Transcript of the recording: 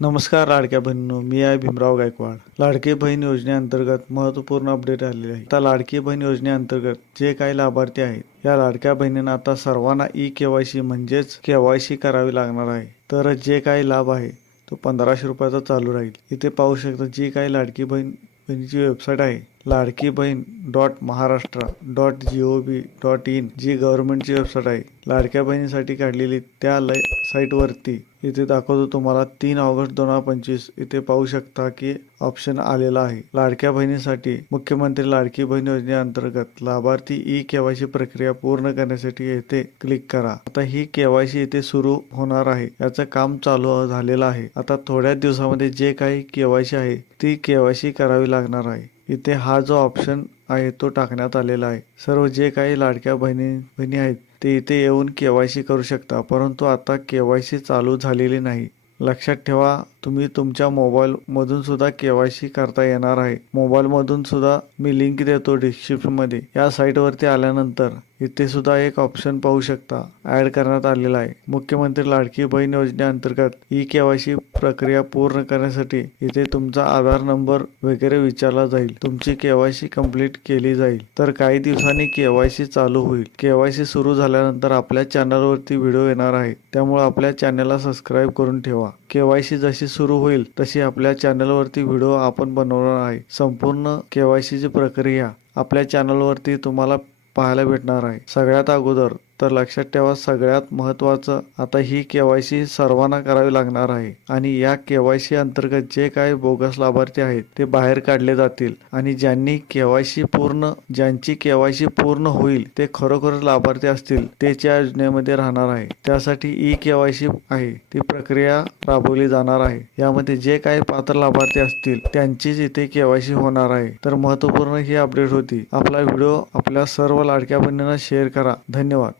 नमस्कार लाडक्या बहिणींनो, मी आहे भीमराव गायकवाड. लाडकी बहीण योजनेअंतर्गत महत्त्वपूर्ण अपडेट आलेले आहे. आता लाडकी बहीण योजनेअंतर्गत जे काही लाभार्थी आहेत, या लाडक्या बहिणींना आता सर्वांना ई-केवायसी म्हणजेच केवायसी करावी लागणार आहे. तर जे काही लाभ आहे तो 1500 रुपयाचा चालू राहील. इथे पाहू शकता जी काही लाडकी बहिणीची वेबसाईट आहे ladkibahn.maharashtra.gov.in जी गव्हर्नमेंटची वेबसाईट आहे. लाडक्या बहिणीसाठी काढलेली त्या साईटवरती इथे दाखवतो तुम्हाला 3 ऑगस्ट 2025 इथे पाहू शकता की ऑप्शन आलेला आहे. लाडक्या बहिणीसाठी मुख्यमंत्री लाडकी बहीण योजनेअंतर्गत लाभार्थी ई-केवायसी प्रक्रिया पूर्ण करण्यासाठी येथे क्लिक करा. आता ही केवायसी इथे सुरू होणार आहे. याचं काम चालू झालेलं आहे. आता थोड्या दिवसामध्ये जे काही केवायसी आहे ती केवायसी करावी लागणार आहे. इथे हा जो ऑप्शन आहे तो टाकण्यात आलेला आहे. सर्व जे काही लाडक्या बहिणी आहेत ते इथे येऊन केवायसी करू शकता, परंतु आता केवायसी चालू झालेली नाही. लक्षात ठेवा, तुम्ही तुमच्या मोबाईलमधून सुद्धा केवायसी करता येणार आहे. मोबाईलमधून सुद्धा मी लिंक देतो डिस्क्रिप्शनमध्ये. या साईटवरती आल्यानंतर इथे सुद्धा एक ऑप्शन पाहू शकता ॲड करण्यात आलेला आहे. मुख्यमंत्री लाडकी बहीण योजनेअंतर्गत ई-केवायसी प्रक्रिया पूर्ण करण्यासाठी इथे तुमचा आधार नंबर वगैरे विचारला जाईल. तुमची केवायसी कंप्लीट केली जाईल. तर काही दिवसांनी केवायसी चालू होईल. केवायसी सुरू झाल्यानंतर आपल्या चॅनलवरती व्हिडिओ येणार आहे, त्यामुळे आपल्या चॅनलला सबस्क्राईब करून ठेवा. केवायसी जशी सुरू होईल तशी आपल्या चॅनलवरती व्हिडिओ आपण बनवणार आहे. संपूर्ण केवायसीची प्रक्रिया आपल्या चॅनलवरती तुम्हाला पाहायला भेटणार आहे. सगळ्यात अगोदर तर लक्षात ठेवा, सगळ्यात महत्त्वाचं आता ही केवायसी सर्वांना करावी लागणार आहे आणि या केवायसी अंतर्गत जे काही बोगस लाभार्थी आहेत ते बाहेर काढले जातील आणि ज्यांची केवायसी पूर्ण होईल ते खरोखर लाभार्थी असतील तेच या योजनेमध्ये राहणार आहे. त्यासाठी ई-केवायसी आहे ती प्रक्रिया राबवली जाणार आहे. यामध्ये जे काही पात्र लाभार्थी असतील त्यांचीच इथे केवायसी होणार आहे. तर महत्त्वपूर्ण ही अपडेट होती. आपला व्हिडिओ आपल्या सर्व लाडक्या बहिणींना शेअर करा. धन्यवाद.